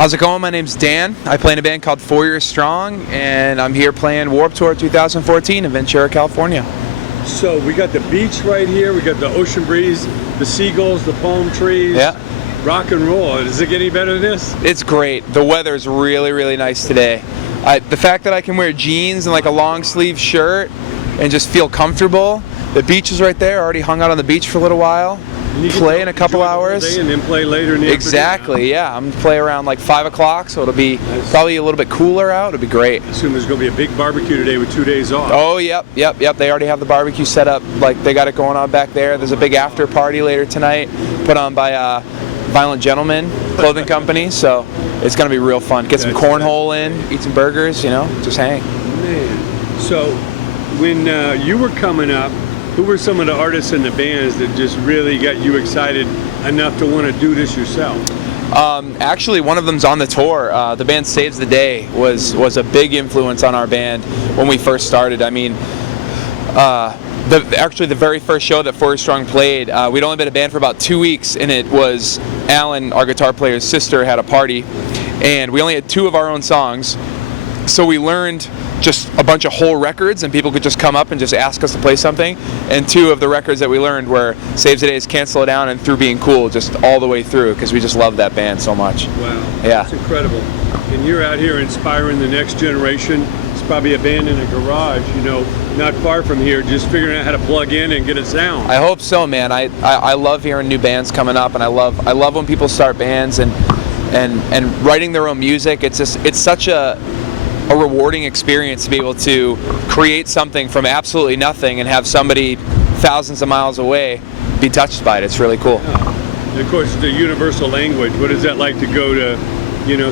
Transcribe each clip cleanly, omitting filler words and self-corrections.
How's it going? My name's Dan. I play in a band called 4 Years Strong, and I'm here playing Warped Tour 2014 in Ventura, California. So we got the beach right here, we got the ocean breeze, the seagulls, the palm trees. Yeah. Rock and roll. Does it get any better than this? It's great. The weather's really, really nice today. The fact that I can wear jeans and like a long sleeve shirt and just feel comfortable. The beach is right there. Already hung out on the beach for a little while. Play in a couple hours. And then play later in the Exactly, afternoon. yeah. I'm gonna play around like 5 o'clock, so it'll be probably a little bit cooler out. It'll be great. I assume there's going to be a big barbecue today with 2 days off. Oh, yep. They already have the barbecue set up. Like, they got it going on back there. There's a big after party later tonight, put on by Violent Gentleman Clothing Company. So it's gonna be real fun. Get some cornhole in, eat some burgers, just hang. Man. So when you were coming up, who were some of the artists and the bands that just really got you excited enough to want to do this yourself? Actually, one of them's on the tour. The band Saves the Day was a big influence on our band when we first started. I mean, actually the very first show that 4 Years Strong played, we'd only been a band for about 2 weeks, and it was Alan, our guitar player's sister, had a party, and we only had 2 of our own songs. So we learned just a bunch of whole records, and people could just come up and just ask us to play something. And 2 of the records that we learned were Saves the Day's Cancel It Down and Through Being Cool, just all the way through, because we just love that band so much. Wow. Yeah. That's incredible. And you're out here inspiring the next generation. It's probably a band in a garage, not far from here, just figuring out how to plug in and get a sound. I hope so, man. I love hearing new bands coming up, and I love when people start bands and writing their own music. It's such a rewarding experience to be able to create something from absolutely nothing and have somebody thousands of miles away be touched by it. It's really cool. Yeah. And of course, the universal language. What is that like to go to,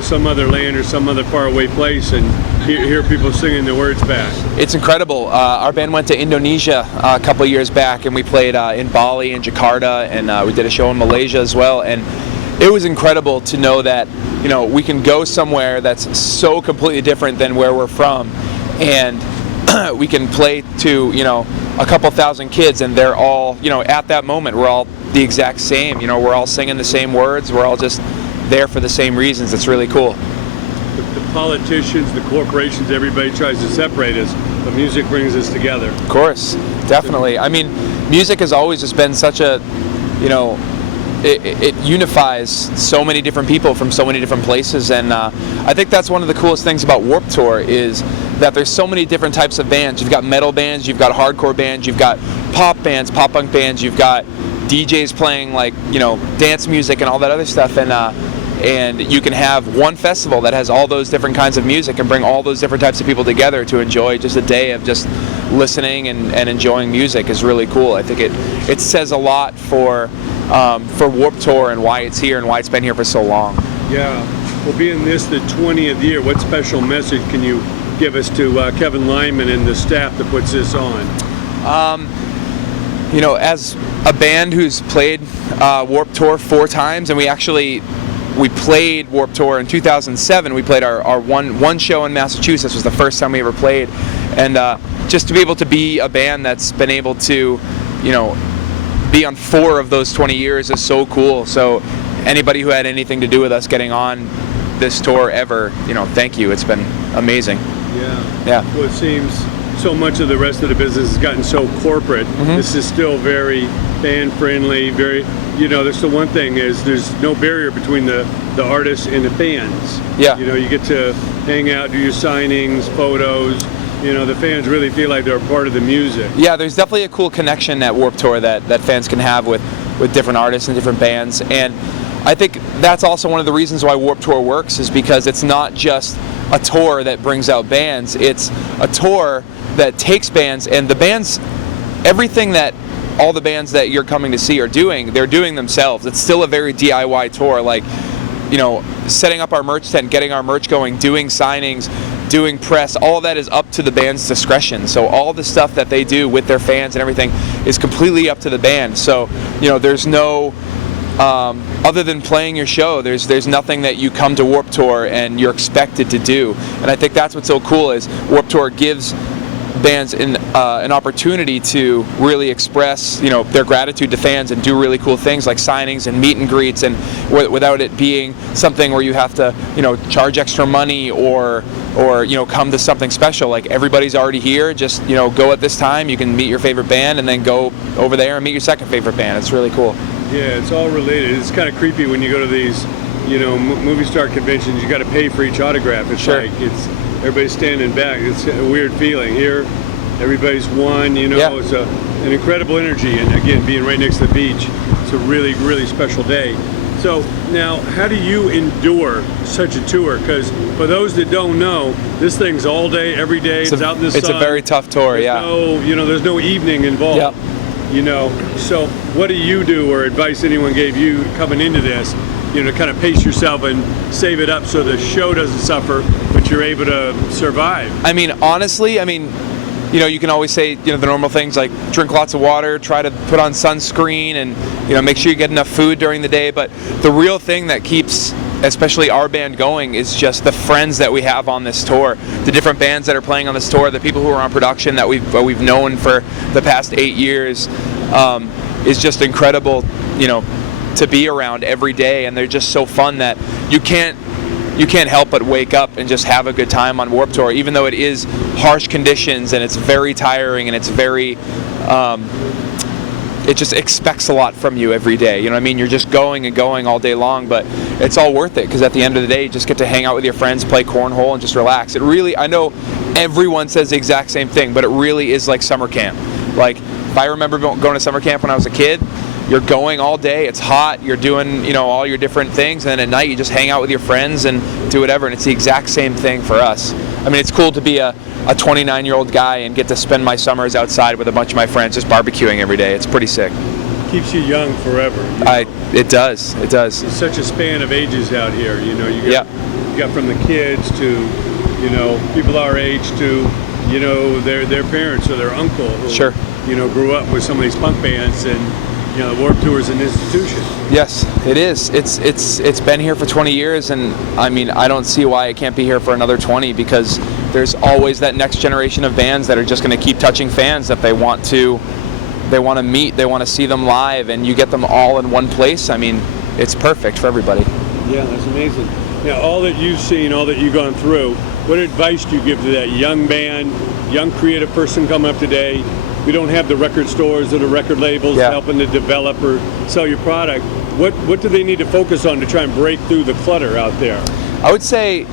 some other land or some other faraway place and hear people singing the words back? It's incredible. Our band went to Indonesia a couple of years back, and we played in Bali and Jakarta, and we did a show in Malaysia as well. And it was incredible to know that we can go somewhere that's so completely different than where we're from, and we can play to a couple thousand kids, and they're all at that moment we're all the exact same. We're all singing the same words. We're all just there for the same reasons. It's really cool. The politicians, the corporations, everybody tries to separate us, but music brings us together. Of course, definitely. I mean, music has always just been such a it unifies so many different people from so many different places, and I think that's one of the coolest things about Warped Tour is that there's so many different types of bands. You've got metal bands, you've got hardcore bands, you've got pop bands, pop punk bands, you've got DJs playing like dance music and all that other stuff, and you can have one festival that has all those different kinds of music and bring all those different types of people together to enjoy just a day of just listening and enjoying music is really cool. I think it says a lot for Warped Tour and why it's here and why it's been here for so long. Yeah. Well, being this the 20th year, what special message can you give us to Kevin Lyman and the staff that puts this on? As a band who's played Warped Tour 4 times, and we played Warped Tour in 2007. We played our one show in Massachusetts. Was the first time we ever played, and just to be able to be a band that's been able to, be on 4 of those 20 years is so cool. So anybody who had anything to do with us getting on this tour ever, thank you. It's been amazing. Yeah. Well, it seems so much of the rest of the business has gotten so corporate. Mm-hmm. This is still very fan friendly, very, that's the one thing is there's no barrier between the artists and the fans. Yeah. You get to hang out, do your signings, photos. The fans really feel like they're a part of the music. Yeah, there's definitely a cool connection at Warped Tour that fans can have with different artists and different bands. And I think that's also one of the reasons why Warped Tour works is because it's not just a tour that brings out bands. It's a tour that takes bands, and the bands, everything that all the bands that you're coming to see are doing, they're doing themselves. It's still a very DIY tour, like, setting up our merch tent, getting our merch going, doing signings, doing press, all of that is up to the band's discretion. So all the stuff that they do with their fans and everything is completely up to the band. So, there's no, other than playing your show, there's nothing that you come to Warped Tour and you're expected to do. And I think that's what's so cool is Warped Tour gives bands an opportunity to really express, you know, their gratitude to fans and do really cool things like signings and meet and greets, and without it being something where you have to, you know, charge extra money or you know, come to something special. Like, everybody's already here. Just, you know, go at this time. You can meet your favorite band and then go over there and meet your second favorite band. It's really cool. Yeah, it's all related. It's kind of creepy when you go to these, you know, movie star conventions. You got to pay for each autograph. It's sure. like everybody's standing back. It's a weird feeling. Here, everybody's one. You know, yeah. It's an incredible energy. And again, being right next to the beach, it's a really, really special day. So now, how do you endure such a tour? Because for those that don't know, this thing's all day, every day. It's out in the sun. It's a very tough tour. There's no evening involved. Yep. You know, so what do you do, or advice anyone gave you coming into this, you know, to kind of pace yourself and save it up so the show doesn't suffer, but you're able to survive? I mean, honestly, you know, you can always say, you know, the normal things like drink lots of water, try to put on sunscreen, and, you know, make sure you get enough food during the day. But the real thing that keeps, especially our band, going is just the friends that we have on this tour, the different bands that are playing on this tour, the people who are on production that we've known for the past 8 years. Is just incredible, you know, to be around every day, and they're just so fun that you can't help but wake up and just have a good time on Warped Tour, even though it is harsh conditions and it's very tiring and it's very it just expects a lot from you every day. You know what I mean? You're just going and going all day long, but it's all worth it, because at the end of the day, you just get to hang out with your friends, play cornhole, and just relax. It really, I know everyone says the exact same thing, but it really is like summer camp. Like, if I remember going to summer camp when I was a kid, you're going all day, it's hot, you're doing, you know, all your different things, and then at night you just hang out with your friends and do whatever, and it's the exact same thing for us. I mean, it's cool to be a 29-year-old guy and get to spend my summers outside with a bunch of my friends just barbecuing every day. It's pretty sick. Keeps you young forever. You know? It does. It's such a span of ages out here. You know, you got from the kids to, you know, people our age to, you know, their parents or their uncle who, sure, you know, grew up with some of these punk bands, and you know, the Warped Tour is an institution. Yes, it is. It's been here for 20 years, and I mean, I don't see why it can't be here for another 20, because there's always that next generation of bands that are just going to keep touching fans that they want to meet, they want to see them live, and you get them all in one place. I mean, it's perfect for everybody. Yeah, that's amazing. Now, all that you've seen, all that you've gone through, what advice do you give to that young band, young creative person coming up today? We don't have the record stores or the record labels helping to develop or sell your product. What do they need to focus on to try and break through the clutter out there? I would say,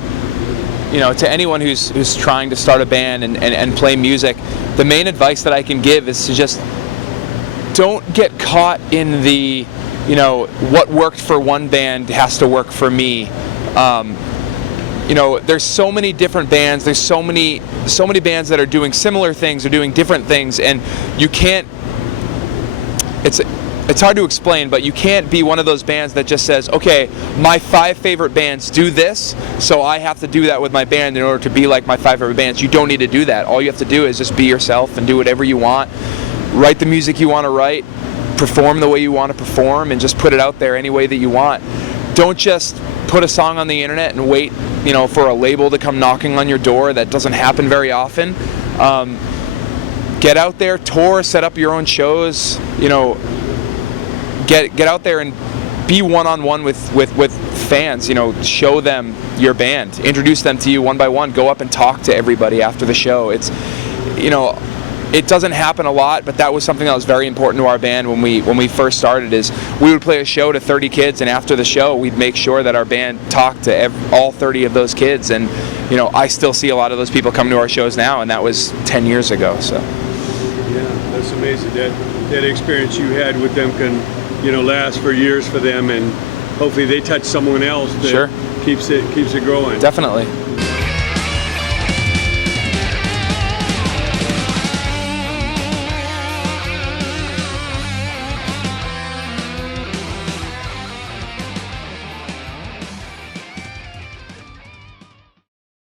you know, to anyone who's trying to start a band and play music, the main advice that I can give is to just don't get caught in the, you know, what worked for one band has to work for me. You know, there's so many different bands, there's so many bands that are doing similar things or doing different things, and you can't, it's hard to explain, but you can't be one of those bands that just says, okay, my 5 favorite bands do this, so I have to do that with my band in order to be like my 5 favorite bands. You don't need to do that. All you have to do is just be yourself and do whatever you want, write the music you want to write, perform the way you want to perform, and just put it out there any way that you want. Don't just put a song on the internet and wait, you know, for a label to come knocking on your door. That doesn't happen very often. Get out there, tour, set up your own shows, you know, get out there and be one-on-one with fans, you know, show them your band, introduce them to you one by one, go up and talk to everybody after the show. It's, you know, it doesn't happen a lot, but that was something that was very important to our band when we first started. Is we would play a show to 30 kids, and after the show, we'd make sure that our band talked to all 30 of those kids. And you know, I still see a lot of those people come to our shows now, and that was 10 years ago. So yeah, that's amazing. That experience you had with them can, you know, last for years for them, and hopefully they touch someone else that sure keeps it growing. Definitely.